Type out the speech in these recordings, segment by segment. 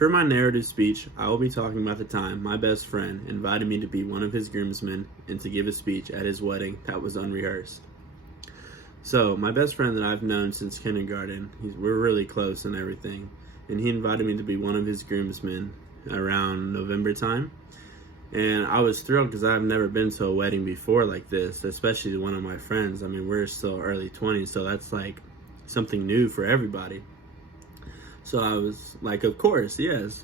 For my narrative speech, I will be talking about the time my best friend invited me to be one of his groomsmen and to give a speech at his wedding that was unrehearsed. So, my best friend that I've known since kindergarten, we're really close and everything, and he invited me to be one of his groomsmen around November time. And I was thrilled because I've never been to a wedding before like this, especially one of my friends. I mean, we're still early 20s, so that's like something new for everybody. So I was like, of course, yes.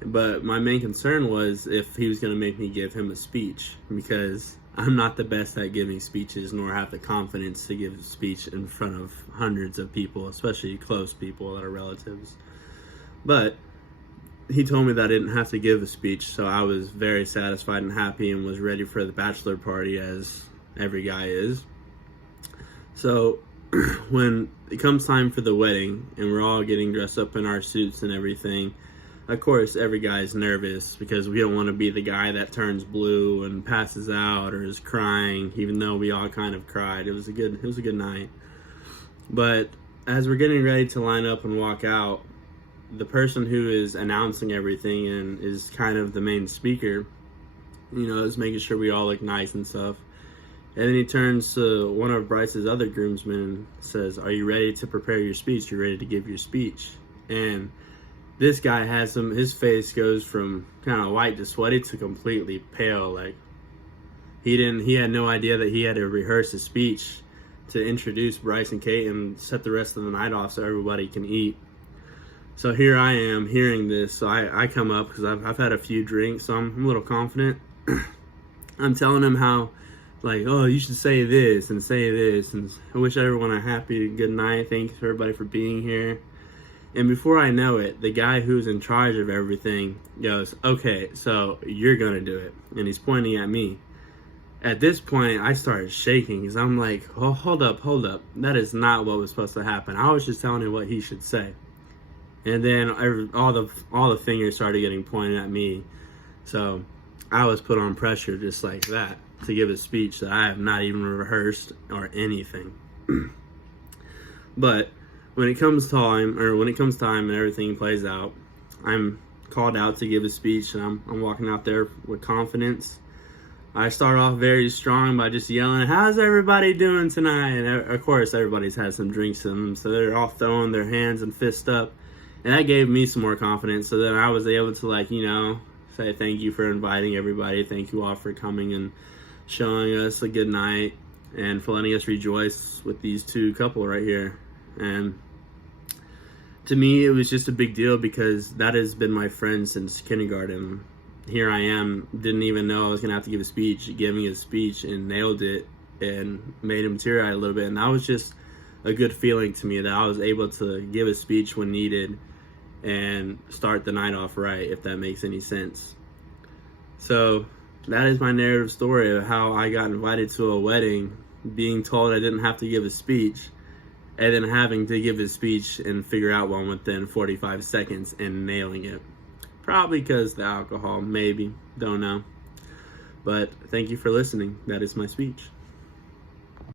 But my main concern was if he was going to make me give him a speech, because I'm not the best at giving speeches, nor have the confidence to give a speech in front of hundreds of people, especially close people that are relatives. But he told me that I didn't have to give a speech, so I was very satisfied and happy and was ready for the bachelor party, as every guy is. So when it comes time for the wedding and we're all getting dressed up in our suits and everything, of course every guy is nervous because we don't want to be the guy that turns blue and passes out or is crying, even though we all kind of cried. It was a good night. But as we're getting ready to line up and walk out, the person who is announcing everything and is kind of the main speaker, is making sure we all look nice and stuff. And then he turns to one of Bryce's other groomsmen and says, "Are you ready to prepare your speech? You ready to give your speech?" And this guy his face goes from kind of white to sweaty to completely pale. Like he had no idea that he had to rehearse a speech to introduce Bryce and Kate and set the rest of the night off so everybody can eat. So here I am hearing this. So I come up because I've had a few drinks, so I'm a little confident. I'm telling him how, like, oh, you should say this, and I wish everyone a happy good night. Thanks everybody for being here. And before I know it, the guy who's in charge of everything goes, "Okay, so you're gonna do it," and he's pointing at me. At this point, I started shaking because I'm like, "Oh, hold up, that is not what was supposed to happen. I was just telling him what he should say." And then all the fingers started getting pointed at me, so I was put on pressure just like that to give a speech that I have not even rehearsed or anything. But when it comes time and everything plays out, I'm called out to give a speech, and I'm walking out there with confidence. I start off very strong by just yelling, "How's everybody doing tonight?" And of course, everybody's had some drinks in them, so they're all throwing their hands and fists up. And that gave me some more confidence, so then I was able to, say thank you for inviting everybody. Thank you all for coming and showing us a good night and for letting us rejoice with these two couple right here. And to me, it was just a big deal because that has been my friend since kindergarten. Here I am, didn't even know I was going to have to give a speech, giving a speech, and nailed it and made him tear-eyed a little bit. And that was just a good feeling to me that I was able to give a speech when needed and start the night off right, if that makes any sense. So that is my narrative story of how I got invited to a wedding, being told I didn't have to give a speech, and then having to give a speech and figure out one within 45 seconds and nailing it. Probably because the alcohol, maybe, don't know. But thank you for listening. That is my speech.